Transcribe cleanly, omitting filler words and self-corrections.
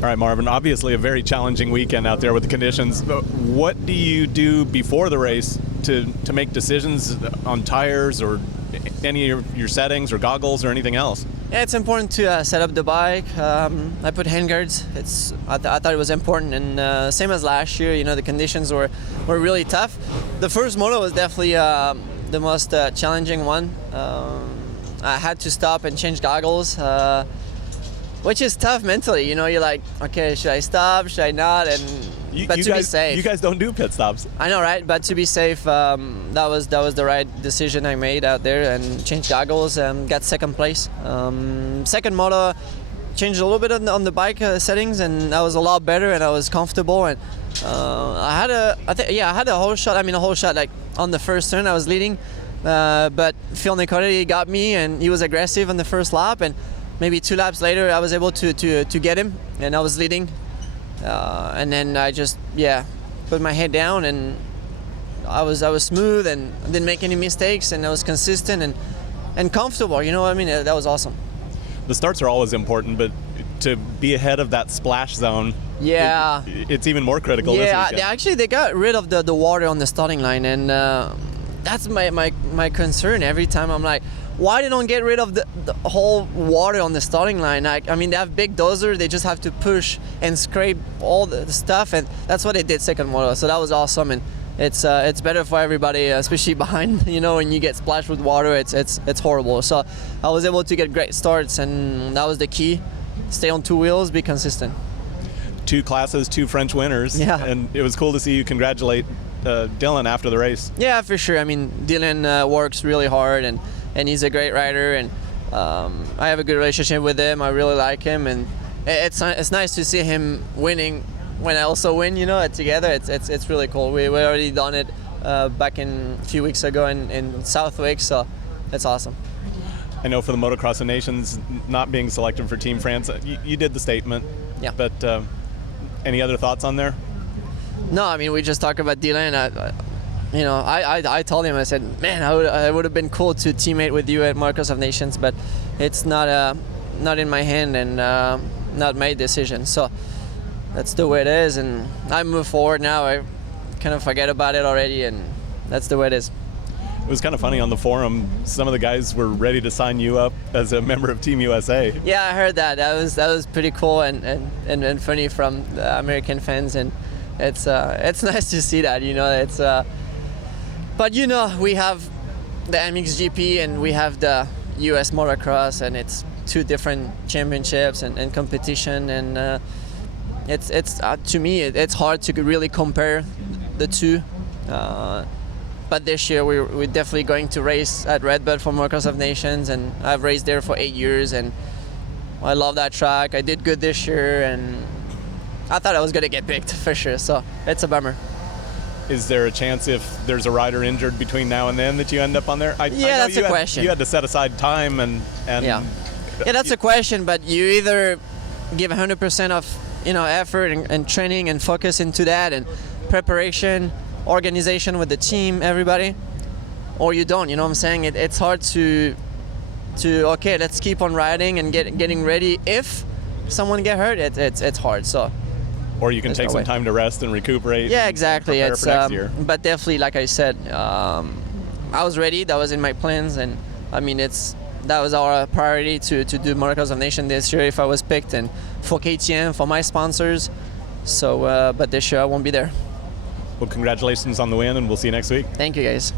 All right, Marvin, obviously a very challenging weekend out there with the conditions. What do you do before the race to make decisions on tires or any of your settings or goggles or anything else? Yeah, it's important to set up the bike. I put handguards. I thought it was important, and same as last year, you know, the conditions were really tough. The first moto was definitely the most challenging one. I had to stop and change goggles, which is tough mentally. You know, you're like, okay, should I stop? Should I not? But to be safe. You guys don't do pit stops. I know, right? But to be safe, that was the right decision I made out there, and changed goggles and got second place. Second moto, changed a little bit on the bike settings, and I was a lot better and I was comfortable. And I had a whole shot. I mean, a whole shot. Like on the first turn, I was leading, but Phil Nicoletti got me, and he was aggressive on the first lap. And maybe 2 laps later, I was able to get him, and I was leading. And then I just put my head down, and I was smooth and didn't make any mistakes, and I was consistent and comfortable. You know what I mean? That was awesome. The starts are always important, but to be ahead of that splash zone, it's even more critical. Yeah, this weekend. they got rid of the water on the starting line, and that's my concern every time. I'm like, why they don't get rid of the whole water on the starting line? I mean, they have big dozers. They just have to push and scrape all the stuff, and that's what they did second moto. So that was awesome, and it's better for everybody, especially behind. You know, when you get splashed with water, it's horrible. So I was able to get great starts, and that was the key. Stay on 2 wheels, be consistent. 2 classes, 2 French winners, and it was cool to see you congratulate Dylan after the race. Yeah, for sure. I mean, Dylan works really hard, and he's a great rider, and I have a good relationship with him. I really like him, and it's nice to see him winning when I also win. You know, together. It's really cool. We already done it back a few weeks ago in Southwick, so it's awesome. I know for the Motocross of Nations not being selected for Team France, you did the statement. Yeah. But any other thoughts on there? No, I mean, we just talked about Dylan. I told him, I said, man, I would have been cool to teammate with you at Motocross of Nations, but it's not in my hand and not my decision. So that's the way it is, and I move forward now. I kind of forget about it already, and that's the way it is. It was kind of funny on the forum. Some of the guys were ready to sign you up as a member of Team USA. Yeah, I heard that. That was pretty cool and funny from the American fans, and it's nice to see that. You know, but you know, we have the MXGP and we have the US Motocross, and it's 2 different championships and competition, and it's to me it's hard to really compare the 2. But this year we're definitely going to race at Redbud for Motocross of Nations, and I've raced there for 8 years, and I love that track. I did good this year, and I thought I was going to get picked for sure, so it's a bummer. Is there a chance if there's a rider injured between now and then that you end up on there? I know that's a question. You had to set aside time and yeah, that's a question, but you either give 100% of effort and training and focus into that and preparation, organization with the team, everybody, or you don't. You know what I'm saying? It's hard to okay, let's keep on riding and getting ready. If someone get hurt, it's hard. So. Or you can take some time to rest and recuperate. Yeah, exactly. It's for next year. But definitely, like I said, I was ready. That was in my plans, and I mean, that was our priority to do Motocross of Nations this year if I was picked, and for KTM, for my sponsors. So, but this year I won't be there. Well, congratulations on the win, and we'll see you next week. Thank you, guys.